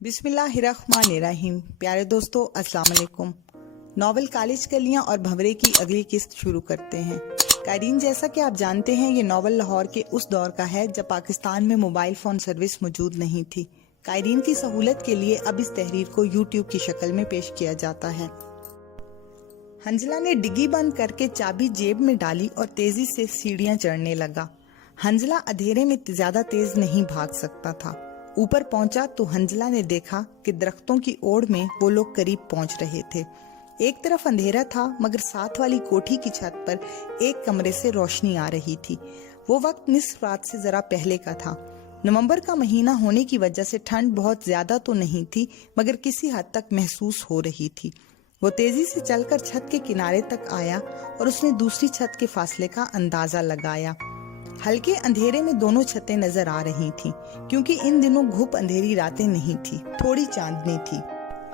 बिस्मिल्लाहिर्रहमानिर्रहीम। प्यारे दोस्तों, अस्सलाम वालेकुम। नॉवेल काली कलियां और भंवरे की अगली किस्त शुरू करते हैं। कायरीन, जैसा कि आप जानते हैं, ये नॉवल लाहौर के उस दौर का है जब पाकिस्तान में मोबाइल फ़ोन सर्विस मौजूद नहीं थी। कायरीन की सहूलत के लिए अब इस तहरीर को यूट्यूब की शक्ल में पेश किया जाता है। हंजला ने डिग्गी बंद करके चाबी जेब में डाली और तेजी से सीढ़ियां चढ़ने लगा। हंजला अंधेरे में ज्यादा तेज नहीं भाग सकता था। ऊपर पहुंचा तो हंजला ने देखा कि दरख्तों की ओड़ में वो लोग करीब पहुंच रहे थे। एक तरफ अंधेरा था, मगर साथ वाली कोठी की छत पर एक कमरे से रोशनी आ रही थी। वो वक्त निस्फ रात से जरा पहले का था। नवंबर का महीना होने की वजह से ठंड बहुत ज्यादा तो नहीं थी, मगर किसी हद तक महसूस हो रही थी। वो तेजी से चलकर छत के किनारे तक आया और उसने दूसरी छत के फासले का अंदाजा लगाया। हल्के अंधेरे में दोनों छतें नजर आ रही थीं, क्योंकि इन दिनों घुप अंधेरी रातें नहीं थी, थोड़ी चांदनी थी।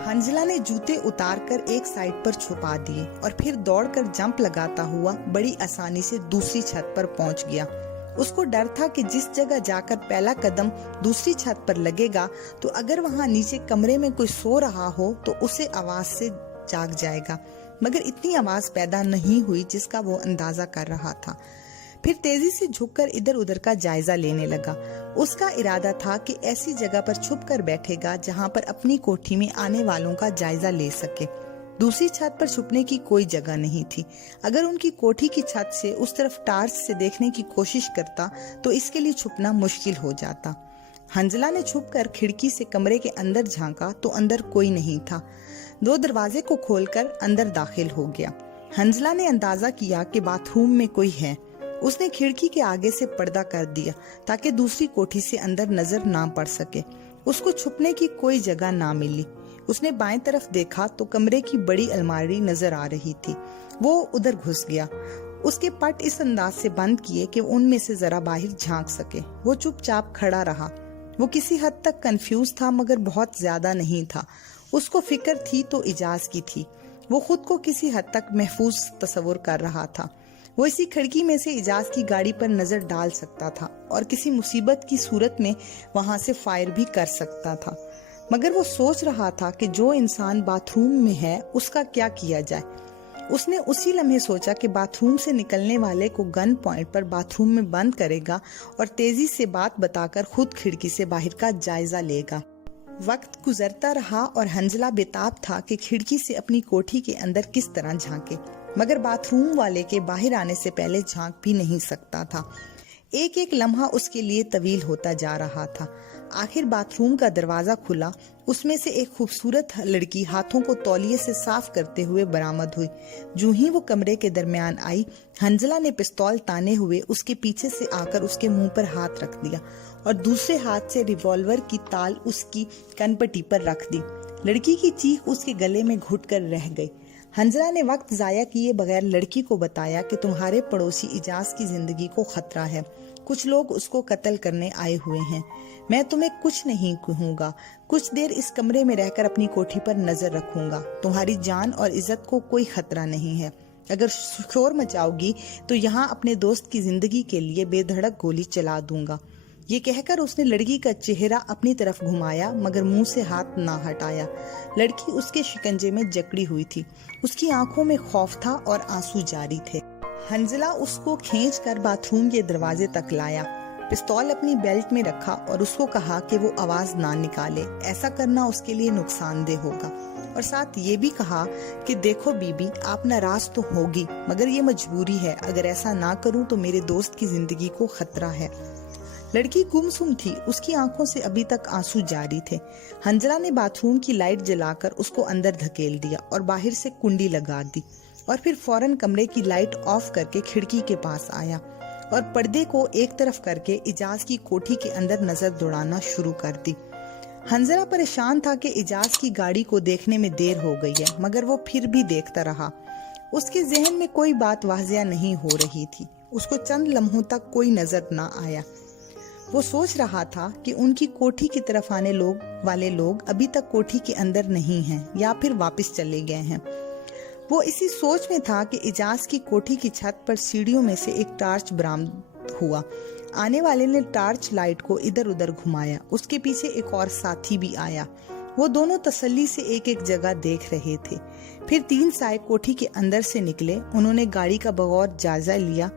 हंजला ने जूते उतारकर एक साइड पर छुपा दिए और फिर दौड़कर जंप लगाता हुआ बड़ी आसानी से दूसरी छत पर पहुंच गया। उसको डर था कि जिस जगह जाकर पहला कदम दूसरी छत पर लगेगा तो अगर वहां नीचे कमरे में कोई सो रहा हो तो उसे आवाज से जाग जाएगा, मगर इतनी आवाज पैदा नहीं हुई जिसका वो अंदाजा कर रहा था। फिर तेजी से झुककर इधर उधर का जायजा लेने लगा। उसका इरादा था कि ऐसी जगह पर छुप कर बैठेगा जहां पर अपनी कोठी में आने वालों का जायजा ले सके। दूसरी छत पर छुपने की कोई जगह नहीं थी। अगर उनकी कोठी की छत से उस तरफ टार्च से देखने की कोशिश करता तो इसके लिए छुपना मुश्किल हो जाता। हंजला ने छुपकर खिड़की से कमरे के अंदर झांका तो अंदर कोई नहीं था। दो दरवाजे को खोलकर अंदर दाखिल हो गया। हंजला ने अंदाजा किया कि बाथरूम में कोई है। उसने खिड़की के आगे से पर्दा कर दिया ताकि दूसरी कोठी से अंदर नजर ना पड़ सके। उसको छुपने की कोई जगह ना मिली। उसने बाएं तरफ देखा तो कमरे की बड़ी अलमारी नजर आ रही थी। वो उधर घुस गया। उसके पट इस अंदाज से बंद किए कि उनमें से जरा बाहर झांक सके। वो चुपचाप खड़ा रहा। वो किसी हद तक कंफ्यूज था, मगर बहुत ज्यादा नहीं था। उसको फिक्र थी तो इजाज की थी। वो खुद को किसी हद तक महफूज तस्वुर कर रहा था। वो इसी खिड़की में से इजाज की गाड़ी पर नजर डाल सकता था और किसी मुसीबत की सूरत में वहां से फायर भी कर सकता था। मगर वो सोच रहा था कि जो इंसान बाथरूम में है उसका क्या किया जाए। उसने उसी लम्हे सोचा कि बाथरूम से निकलने वाले को गन पॉइंट पर बाथरूम में बंद करेगा और तेजी से बात बताकर खुद खिड़की से बाहर का जायजा लेगा। वक्त गुजरता रहा और हंजला बेताब था कि खिड़की से अपनी कोठी के अंदर किस तरह झांके, मगर बाथरूम वाले के बाहर आने से पहले झांक भी नहीं सकता था। एक एक लम्हा उसके लिए तवील होता जा रहा था। आखिर बाथरूम का दरवाजा खुला। उसमें से एक खूबसूरत लड़की हाथों को तौलिए से साफ करते हुए बरामद हुई। जूं ही वो कमरे के दरमियान आई, हंजला ने पिस्तौल ताने हुए उसके पीछे से आकर उसके मुंह पर हाथ रख दिया और दूसरे हाथ से रिवॉल्वर की ताल उसकी कनपट्टी पर रख दी। लड़की की चीख उसके गले में घुट कर रह गई। हंजला ने वक्त जाया किए बगैर लड़की को बताया कि तुम्हारे पड़ोसी इजाज की जिंदगी को खतरा है। कुछ लोग उसको कत्ल करने आए हुए हैं। मैं तुम्हें कुछ नहीं कहूँगा। कुछ देर इस कमरे में रहकर अपनी कोठी पर नजर रखूंगा। तुम्हारी जान और इज्जत को कोई खतरा नहीं है। अगर शोर मचाओगी तो यहाँ अपने दोस्त की जिंदगी के लिए बेधड़क गोली चला दूंगा। ये कहकर उसने लड़की का चेहरा अपनी तरफ घुमाया, मगर मुंह से हाथ ना हटाया। लड़की उसके शिकंजे में जकड़ी हुई थी। उसकी आंखों में खौफ था और आंसू जारी थे। हंजला उसको खींचकर बाथरूम के दरवाजे तक लाया, पिस्तौल अपनी बेल्ट में रखा और उसको कहा कि वो आवाज ना निकाले। ऐसा करना उसके लिए नुकसानदेह होगा। और साथ ये भी कहा कि देखो बीबी, आप नाराज तो होगी, मगर ये मजबूरी है। अगर ऐसा ना करूं तो मेरे दोस्त की जिंदगी को खतरा है। लड़की गुमसुम थी। उसकी आंखों से अभी तक आंसू जारी थे। हंजला ने बाथरूम की लाइट जलाकर उसको अंदर धकेल दिया और बाहर से कुंडी लगा दी और फिर फौरन कमरे की लाइट ऑफ करके खिड़की के पास आया और पर्दे को एक तरफ करके इजाज की कोठी के अंदर नजर दौड़ाना शुरू कर दी। हंजला परेशान था कि इजाज की गाड़ी को देखने में देर हो गई है, मगर वो फिर भी देखता रहा। उसके जहन में कोई बात वाजिया नहीं हो रही थी। उसको चंद लम्हों तक कोई नजर न आया। वो सोच रहा था कि उनकी कोठी की तरफ आने वाले लोग अभी तक कोठी के अंदर नहीं हैं या फिर वापस चले गए हैं। वो इसी सोच में था कि इजाज की कोठी की छत पर सीढ़ियों में से एक टार्च बरामद हुआ। आने वाले ने टार्च लाइट को इधर उधर घुमाया। उसके पीछे एक और साथी भी आया। वो दोनों तसल्ली से एक एक जगह देख रहे थे। फिर 3 साय कोठी के अंदर से निकले। उन्होंने गाड़ी का बगौर जायजा लिया।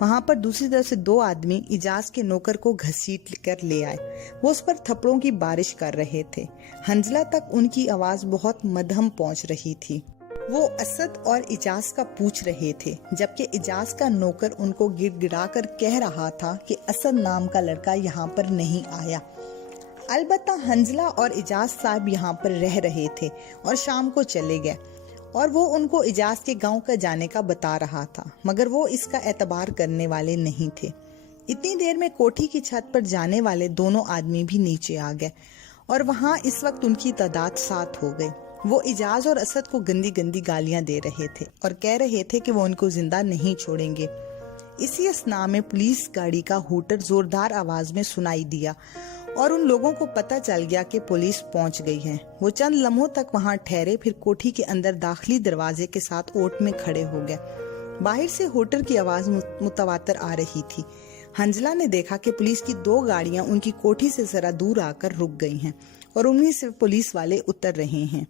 वहां पर दूसरी तरफ से 2 आदमी इजाज के नौकर को घसीट कर ले आए। वो उस पर थप्पड़ों की बारिश कर रहे थे। हंजला तक उनकी आवाज बहुत मध्यम पहुंच रही थी। वो असद और इजाज का पूछ रहे थे, जबकि इजाज का नौकर उनको गिड़गिड़ा कर कह रहा था कि असद नाम का लड़का यहाँ पर नहीं आया। अलबत्ता हंजला और इजाज साहब यहाँ पर रह रहे थे और शाम को चले गए, और वो उनको इजाज के गांव का जाने का बता रहा था, मगर वो इसका एतबार करने वाले नहीं थे। इतनी देर में कोठी की छत पर जाने वाले दोनों आदमी भी नीचे आ गए, और वहाँ इस वक्त उनकी तादाद 7 हो गई। वो इजाज और असद को गंदी गंदी गालियां दे रहे थे और कह रहे थे कि वो उनको जिंदा नहीं छोड़ेंगे। इसी असना में पुलिस गाड़ी का हूटर जोरदार आवाज में सुनाई दिया और उन लोगों को पता चल गया कि पुलिस पहुंच गई है। वो चंद लम्हों तक वहां ठहरे, फिर कोठी के अंदर दाखिली दरवाजे के साथ ओट में खड़े हो गए। बाहर से हूटर की आवाज मुतवातर आ रही थी। हंजला ने देखा कि पुलिस की 2 गाड़ियां उनकी कोठी से जरा दूर आकर रुक गई हैं और उनमें से पुलिस वाले उतर रहे हैं।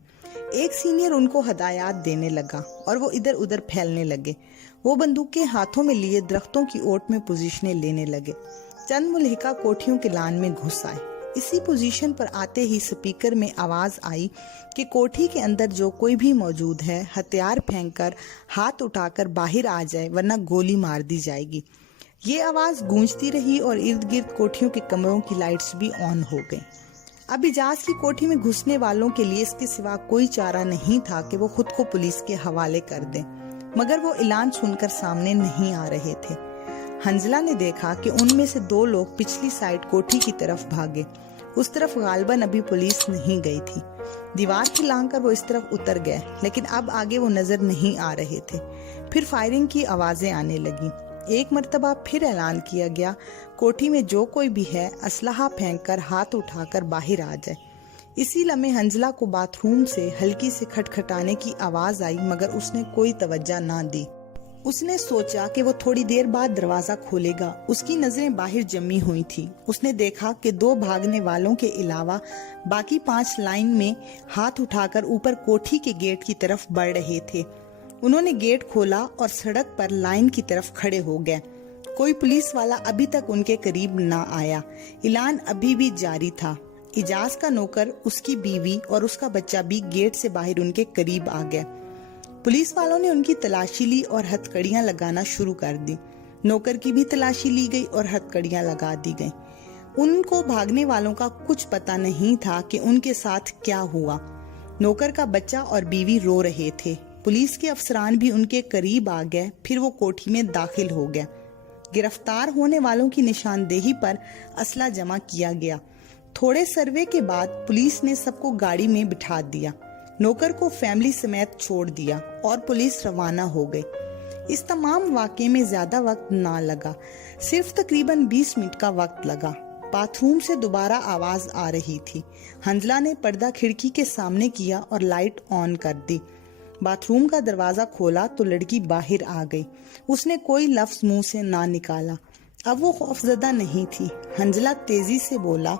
एक सीनियर उनको हदायत देने लगा और वो इधर उधर फैलने लगे। वो बंदूकें हाथों में लिए दरख्तों की ओट में पोजीशनें लेने लगे। चंद मुल्हिका कोठियों के लान में घुस आए। इसी पोजीशन पर आते ही स्पीकर में आवाज आई कि कोठी के अंदर जो कोई भी मौजूद है हथियार फेंककर हाथ उठाकर बाहर आ जाए, वरना गोली मार दी जाएगी। ये आवाज गूंजती रही और इर्द गिर्द कोठियों के कमरों की लाइट्स भी ऑन हो गई। अब इजाज की कोठी में घुसने वालों के लिए इसके सिवा कोई चारा नहीं था कि वो खुद को पुलिस के हवाले कर दें, मगर वो ऐलान सुनकर सामने नहीं आ रहे थे। हंजला ने देखा कि उनमें से 2 लोग पिछली साइड कोठी की तरफ भागे। उस तरफ गालबन अभी पुलिस नहीं गई थी। दीवार की लांघकर वो इस तरफ उतर गए, लेकिन अब आगे वो नजर नहीं आ रहे थे। फिर फायरिंग की आवाजें आने लगी। एक मर्तबा फिर ऐलान किया गया, कोठी में जो कोई भी है असलहा फेंककर हाथ उठाकर बाहर आ जाए। इसी लम्हे हंजला को बाथरूम से हल्की से खटखटाने की आवाज आई, मगर उसने कोई तवज्जो ना दी। उसने सोचा कि वो थोड़ी देर बाद दरवाजा खोलेगा। उसकी नजरें बाहर जमी हुई थी। उसने देखा कि 2 भागने वालों के अलावा बाकी 5 लाइन में हाथ उठाकर ऊपर कोठी के गेट की तरफ बढ़ रहे थे। उन्होंने गेट खोला और सड़क पर लाइन की तरफ खड़े हो गए। कोई पुलिस वाला अभी तक उनके करीब ना आया। ऐलान अभी भी जारी था। इजाज का नौकर, उसकी बीवी और उसका बच्चा भी गेट से बाहर उनके करीब आ गए। पुलिस वालों ने उनकी तलाशी ली और हथकड़ियां लगाना शुरू कर दी। नौकर की भी तलाशी ली गई और हथकड़ियां लगा दी गई। उनको भागने वालों का कुछ पता नहीं था कि उनके साथ क्या हुआ। नौकर का बच्चा और बीवी रो रहे थे। पुलिस के अफसरान भी उनके करीब आ गए। फिर वो कोठी में दाखिल हो गए। गिरफ्तार होने वालों की निशानदेही पर असला जमा किया गया। थोड़े सर्वे के बाद पुलिस ने सबको गाड़ी में बिठा दिया। नौकर को फैमिली समेत छोड़ दिया और पुलिस रवाना हो गई। इस तमाम वाक़े में ज्यादा वक्त ना लगा, सिर्फ तकरीबन 20 मिनट का वक्त लगा। बाथरूम से दोबारा आवाज आ रही थी। हंजला ने पर्दा खिड़की के सामने किया और लाइट ऑन कर दी। बाथरूम का दरवाजा खोला तो लड़की बाहर आ गई। उसने कोई लफ्ज मुंह से ना निकाला। अब वो खौफजदा नहीं थी। हंजला तेजी से बोला,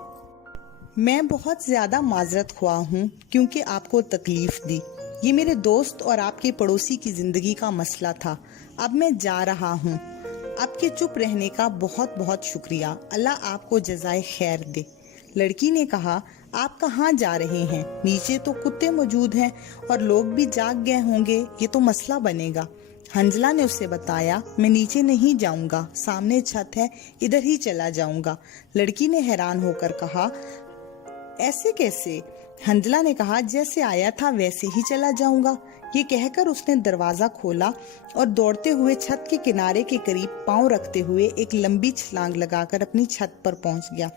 मैं बहुत ज्यादा माजरत ख्वाह हूँ क्योंकि आपको तकलीफ दी। ये मेरे दोस्त और आपके पड़ोसी की जिंदगी का मसला था। अब मैं जा रहा हूँ। आपके चुप रहने का बहुत बहुत शुक्रिया। अल्लाह आपको जज़ाए खैर दे। लड़की ने कहा, आप कहाँ जा रहे हैं? नीचे तो कुत्ते मौजूद हैं और लोग भी जाग गए होंगे, ये तो मसला बनेगा। हंजला ने उससे बताया, मैं नीचे नहीं जाऊंगा, सामने छत है, इधर ही चला जाऊंगा। लड़की ने हैरान होकर कहा, ऐसे कैसे? हंजला ने कहा, जैसे आया था वैसे ही चला जाऊंगा। ये कहकर उसने दरवाजा खोला और दौड़ते हुए छत के किनारे के करीब पांव रखते हुए एक लंबी छलांग लगाकर अपनी छत पर पहुंच गया।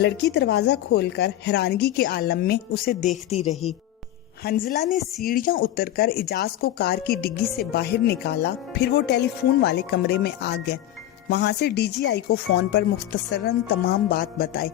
लड़की दरवाजा खोलकर हैरानगी के आलम में उसे देखती रही। हंजला ने सीढ़ियां उतरकर इजाज को कार की डिग्गी से बाहर निकाला। फिर वो टेलीफोन वाले कमरे में आ गए। वहां से डीजीआई को फोन पर मुख्तसरन तमाम बात बताई।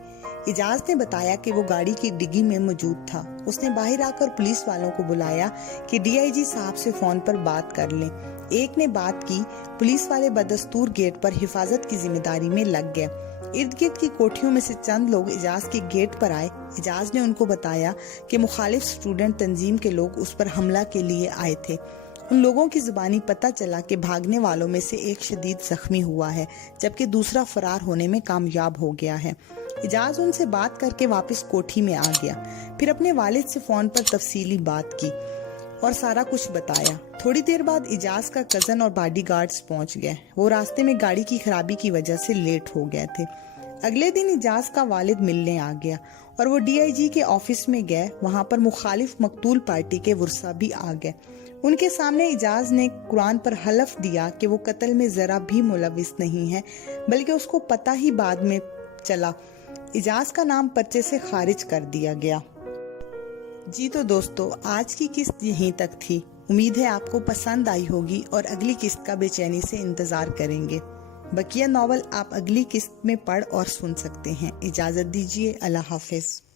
इजाज ने बताया कि वो गाड़ी की डिग्गी में मौजूद था। उसने बाहर आकर पुलिस वालों को बुलाया कि डीआईजी साहब से फोन पर बात कर लें। एक ने बात की। पुलिस वाले बदस्तूर गेट पर हिफाजत की जिम्मेदारी में लग गए। ارد گرد کی کوٹھیوں میں سے چند لوگ اجاز کے گیٹ پر آئے۔ اجاز نے ان کو بتایا کہ مخالف اسٹوڈنٹ تنظیم کے لوگ اس پر حملہ کے لیے آئے تھے۔ ان لوگوں کی زبانی پتہ چلا کہ بھاگنے والوں میں سے ایک شدید زخمی ہوا ہے، جبکہ دوسرا فرار ہونے میں کامیاب ہو گیا ہے۔ اجاز ان سے بات کر کے واپس کوٹھی میں آ گیا، پھر اپنے والد سے فون پر تفصیلی بات کی اور سارا کچھ بتایا۔ تھوڑی دیر بعد اجاز کا کزن اور باڈی گارڈز پہنچ گئے۔ وہ راستے میں گاڑی کی خرابی کی وجہ سے لیٹ ہو گئے تھے۔ اگلے دن اجاز کا والد ملنے آ گیا اور وہ ڈی آئی جی کے آفس میں گئے۔ وہاں پر مخالف مقتول پارٹی کے ورثاء بھی آ گئے۔ ان کے سامنے اجاز نے قرآن پر حلف دیا کہ وہ قتل میں ذرا بھی ملوث نہیں ہے، بلکہ اس کو پتہ ہی بعد میں چلا۔ اجاز کا نام پرچے سے خارج کر دیا گیا۔ جی تو دوستو، آج کی قسط یہیں تک تھی۔ امید ہے آپ کو پسند آئی ہوگی اور اگلی قسط کا بے چینی سے انتظار کریں گے۔ بقیہ ناول آپ اگلی قسط میں پڑھ اور سن سکتے ہیں۔ اجازت دیجیے، اللہ حافظ۔